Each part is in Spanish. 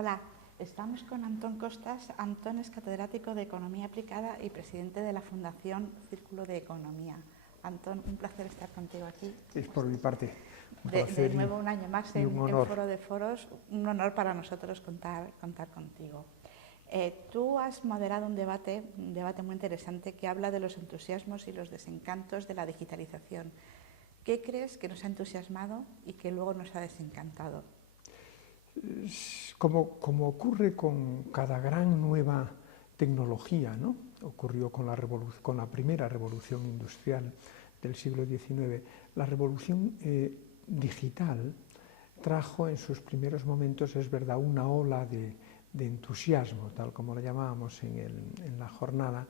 Hola, estamos con Antón Costas. Antón es catedrático de Economía Aplicada y presidente de la Fundación Círculo de Economía. Antón, un placer estar contigo aquí. Es por mi parte un De placer nuevo un año más y en un honor. Foro de Foros, un honor para nosotros contar contigo. Tú has moderado un debate muy interesante que habla de los entusiasmos y los desencantos de la digitalización. ¿Qué crees que nos ha entusiasmado y que luego nos ha desencantado? Como ocurre con cada gran nueva tecnología, ¿no? Ocurrió con la primera revolución industrial del siglo XIX. La revolución digital trajo en sus primeros momentos, es verdad, una ola de entusiasmo, tal como lo llamábamos en la jornada,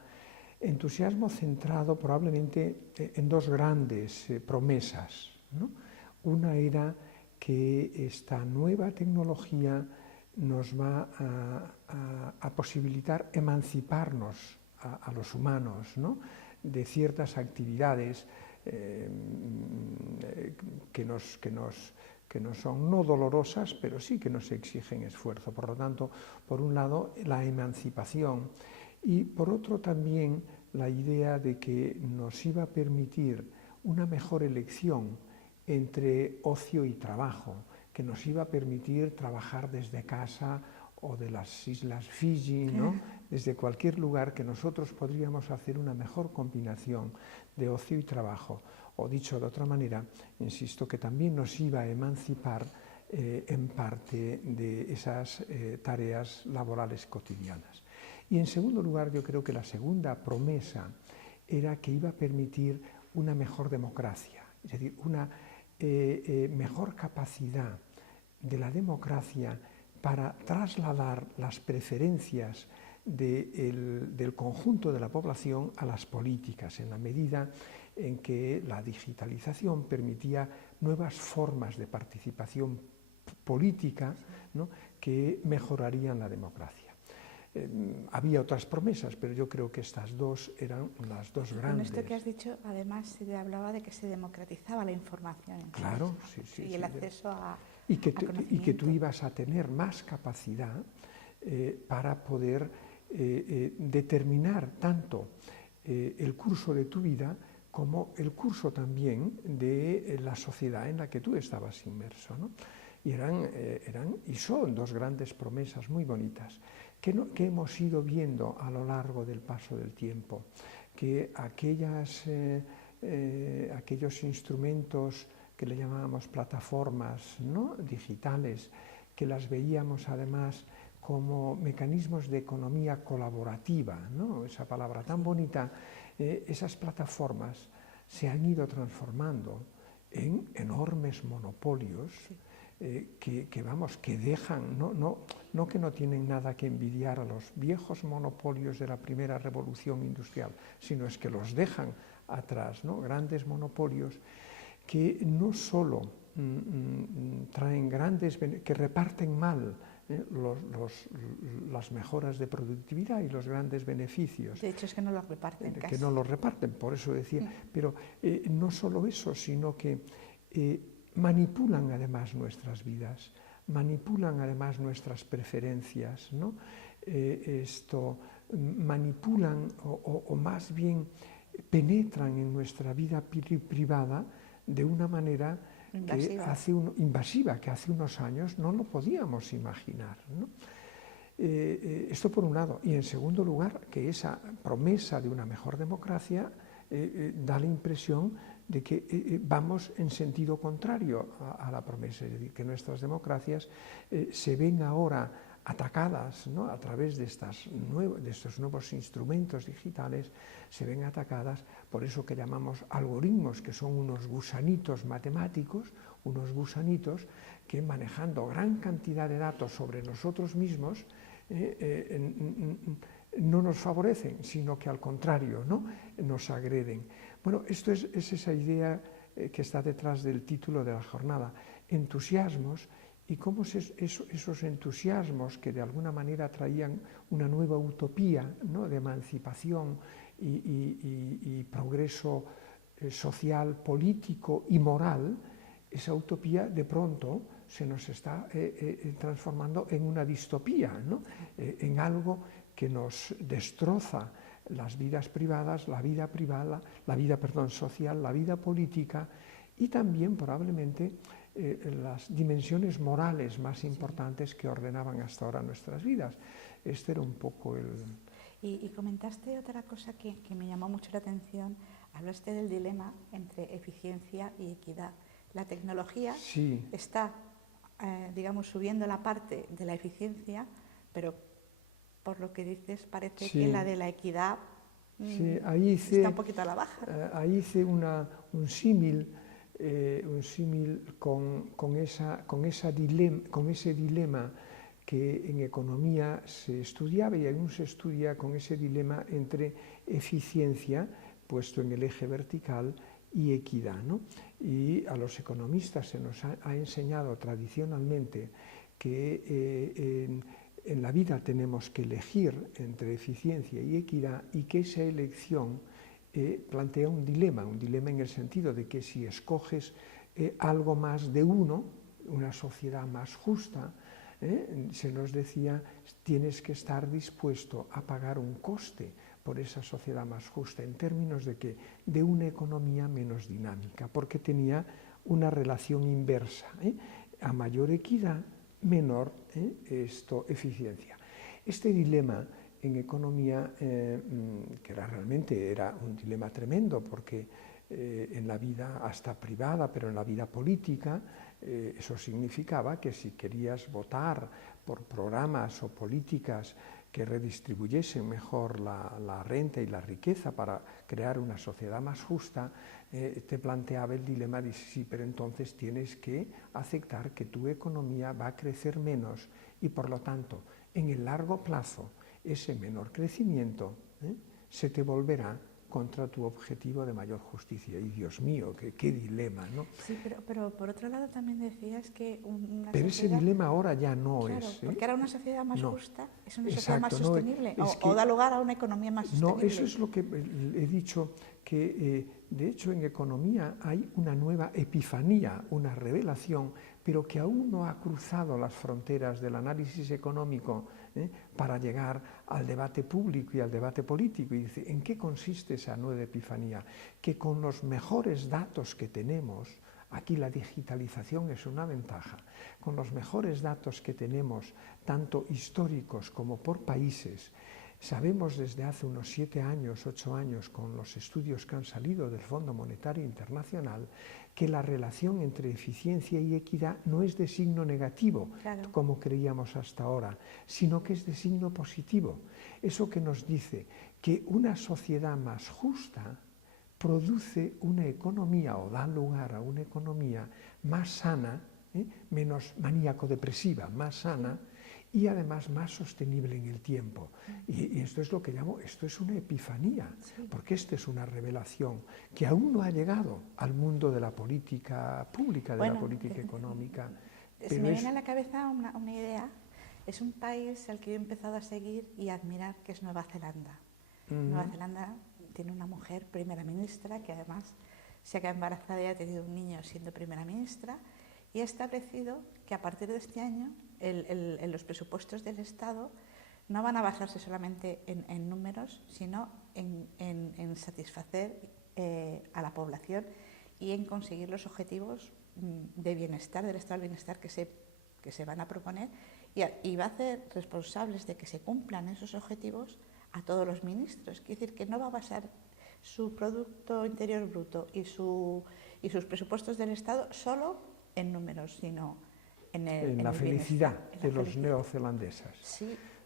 entusiasmo centrado probablemente en dos grandes promesas, ¿no? Una era que esta nueva tecnología nos va a posibilitar emanciparnos a los humanos, ¿no? De ciertas actividades que no son no dolorosas, pero sí que nos exigen esfuerzo. Por lo tanto, por un lado, la emancipación y por otro también la idea de que nos iba a permitir una mejor elección entre ocio y trabajo, que nos iba a permitir trabajar desde casa o de las islas Fiji, ¿no? Desde cualquier lugar, que nosotros podríamos hacer una mejor combinación de ocio y trabajo. O dicho de otra manera, insisto, que también nos iba a emancipar en parte de esas tareas laborales cotidianas. Y en segundo lugar, yo creo que la segunda promesa era que iba a permitir una mejor democracia, es decir, una mejor capacidad de la democracia para trasladar las preferencias del conjunto de la población a las políticas, en la medida en que la digitalización permitía nuevas formas de participación política, ¿no?, que mejorarían la democracia. Había otras promesas, pero yo creo que estas dos eran las dos grandes. Con esto que has dicho, además se hablaba de que se democratizaba la información. Claro, sí. Y el acceso a y que tú ibas a tener más capacidad para poder determinar tanto el curso de tu vida como el curso también de la sociedad en la que tú estabas inmerso, ¿no? Y y son dos grandes promesas muy bonitas que hemos ido viendo a lo largo del paso del tiempo, que aquellos instrumentos que le llamábamos plataformas, ¿no?, digitales, que las veíamos además como mecanismos de economía colaborativa, ¿no?, esa palabra tan bonita, esas plataformas se han ido transformando en enormes monopolios que dejan, no que no tienen nada que envidiar a los viejos monopolios de la primera revolución industrial, sino es que los dejan atrás, ¿no?, grandes monopolios que no solo traen que reparten mal las mejoras de productividad y los grandes beneficios. De hecho, es que no los reparten casi. Que no los reparten, por eso decía. Pero no solo eso, sino que manipulan además nuestras vidas, manipulan además nuestras preferencias, ¿no? Manipulan o más bien penetran en nuestra vida privada de una manera invasiva, que hace unos años no lo podíamos imaginar, ¿no? Esto por un lado. Y en segundo lugar, que esa promesa de una mejor democracia da la impresión de que vamos en sentido contrario a la promesa, es decir, que nuestras democracias se ven ahora atacadas, ¿no?, a través de estos nuevos instrumentos digitales, se ven atacadas por eso que llamamos algoritmos, que son unos gusanitos matemáticos, unos gusanitos que, manejando gran cantidad de datos sobre nosotros mismos, no nos favorecen, sino que al contrario, ¿no?, nos agreden. Bueno, esto es esa idea que está detrás del título de la jornada, entusiasmos, y cómo esos entusiasmos que de alguna manera traían una nueva utopía, ¿no?, de emancipación y progreso social, político y moral, esa utopía de pronto se nos está transformando en una distopía, ¿no? En algo que nos destroza las vidas privadas, la vida privada, la vida, perdón, social, la vida política y también probablemente las dimensiones morales más importantes que ordenaban hasta ahora nuestras vidas. Este era un poco el... Y comentaste otra cosa que me llamó mucho la atención. Hablaste del dilema entre eficiencia y equidad. La tecnología está, digamos, subiendo la parte de la eficiencia, pero por lo que dices parece que la de la equidad está un poquito a la baja. Ahí hice un símil con ese dilema que en economía se estudiaba y aún se estudia con ese dilema entre eficiencia, puesto en el eje vertical, y equidad, ¿no? Y a los economistas se nos ha enseñado tradicionalmente que en la vida tenemos que elegir entre eficiencia y equidad y que esa elección plantea un dilema en el sentido de que si escoges algo más de uno, una sociedad más justa, se nos decía, tienes que estar dispuesto a pagar un coste por esa sociedad más justa, en términos de que de una economía menos dinámica, porque tenía una relación inversa, a mayor equidad, menor eficiencia. Este dilema en economía, que realmente era un dilema tremendo, porque en la vida hasta privada, pero en la vida política, eso significaba que si querías votar por programas o políticas que redistribuyesen mejor la renta y la riqueza para crear una sociedad más justa, te planteaba el dilema de sí, pero entonces tienes que aceptar que tu economía va a crecer menos y por lo tanto, en el largo plazo, ese menor crecimiento se te volverá contra tu objetivo de mayor justicia. Y Dios mío, qué dilema, ¿no? Sí, pero por otro lado también decías que una pero sociedad... ese dilema ahora ya no claro, es. porque ahora una sociedad más justa es una sociedad Exacto, más sostenible, o da lugar a una economía más sostenible. No, eso es lo que he dicho, que de hecho en economía hay una nueva epifanía, una revelación, pero que aún no ha cruzado las fronteras del análisis económico para llegar al debate público y al debate político. Y dice, ¿en qué consiste esa nueva epifanía? Que con los mejores datos que tenemos, aquí la digitalización es una ventaja, con los mejores datos que tenemos, tanto históricos como por países, sabemos desde hace unos 7 años, 8 años, con los estudios que han salido del Fondo Monetario Internacional, que la relación entre eficiencia y equidad no es de signo negativo, claro, como creíamos hasta ahora, sino que es de signo positivo. Eso que nos dice que una sociedad más justa produce una economía o da lugar a una economía más sana, menos maníaco-depresiva, más sana, y además más sostenible en el tiempo. Y esto es lo que llamo, esto es una epifanía, porque esta es una revelación que aún no ha llegado al mundo de la política pública, de la política económica. Se me viene a la cabeza una idea, es un país al que yo he empezado a seguir y a admirar, que es Nueva Zelanda. Nueva Zelanda tiene una mujer primera ministra, que además se ha quedado embarazada y ha tenido un niño siendo primera ministra, y ha establecido que a partir de este año los presupuestos del Estado no van a basarse solamente en números, sino en satisfacer a la población y en conseguir los objetivos de bienestar, del estado del bienestar que se van a proponer, y va a hacer responsables de que se cumplan esos objetivos a todos los ministros. Quiere decir que no va a basar su Producto Interior Bruto y sus presupuestos del Estado solo en números, sino en la felicidad de los neozelandeses.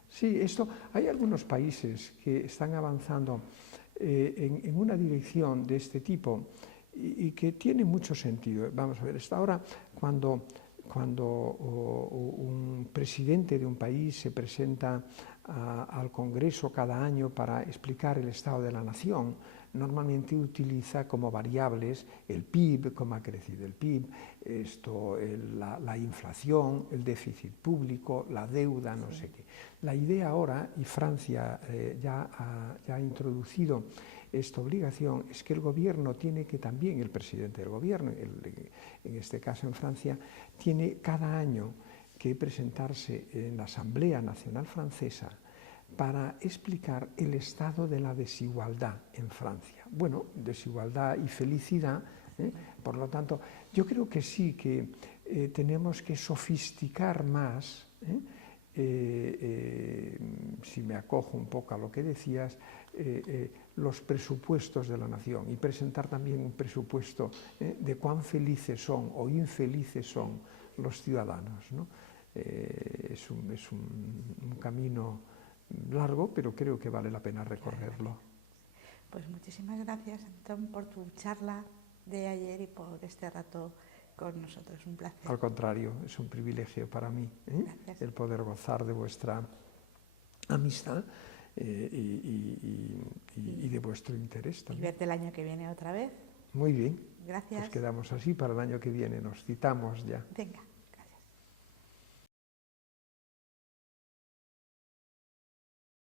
Sí, hay algunos países que están avanzando en una dirección de este tipo y que tiene mucho sentido. Vamos a ver, hasta ahora cuando un presidente de un país se presenta al Congreso cada año para explicar el estado de la nación, normalmente utiliza como variables el PIB, cómo ha crecido el PIB, la inflación, el déficit público, la deuda, no sé qué. La idea ahora, y Francia ya ha introducido esta obligación es que el gobierno tiene que también, el presidente del gobierno, en este caso en Francia, tiene cada año que presentarse en la Asamblea Nacional Francesa para explicar el estado de la desigualdad en Francia. Bueno, desigualdad y felicidad, por lo tanto, yo creo que sí que tenemos que sofisticar más, si me acojo un poco a lo que decías, los presupuestos de la nación y presentar también un presupuesto de cuán felices son o infelices son los ciudadanos, ¿no? Es un camino largo, pero creo que vale la pena recorrerlo. Pues muchísimas gracias, Antón, por tu charla de ayer y por este rato con nosotros. Un placer. Al contrario, es un privilegio para mí el poder gozar de vuestra amistad y de vuestro interés también. Y verte el año que viene otra vez. Muy bien. Gracias. Pues quedamos así para el año que viene. Nos citamos ya. Venga.